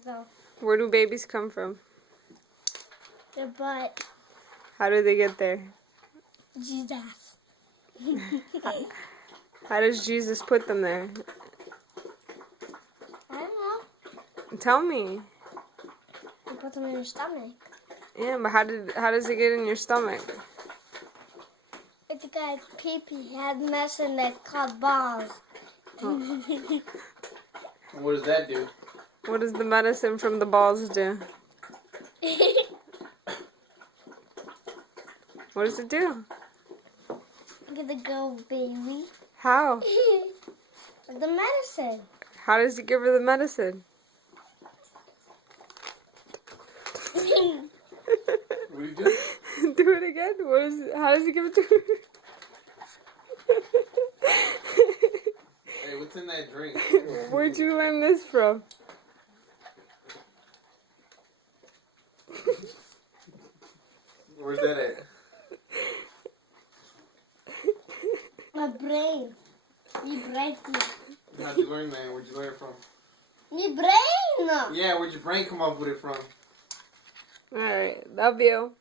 So, Where do babies come from? their butt. How do they get there? Jesus. How does Jesus put them there? I don't know. Tell me. You put them in your stomach. Yeah, but how does it get in your stomach? It's a guy's pee-pee has medicine that's called balls. What does that do? What does the medicine from the balls do? What does it do? Get the go, baby. How? The medicine. How does he give her the medicine? What do you do? Do it again. How does he give it to her? Hey, what's in that drink? Where'd you learn this from? Where's that at? My brain. Me brain. How'd you learn that? Where'd you learn it from? Me brain. Yeah, where'd your brain come up with it from? Alright, love you.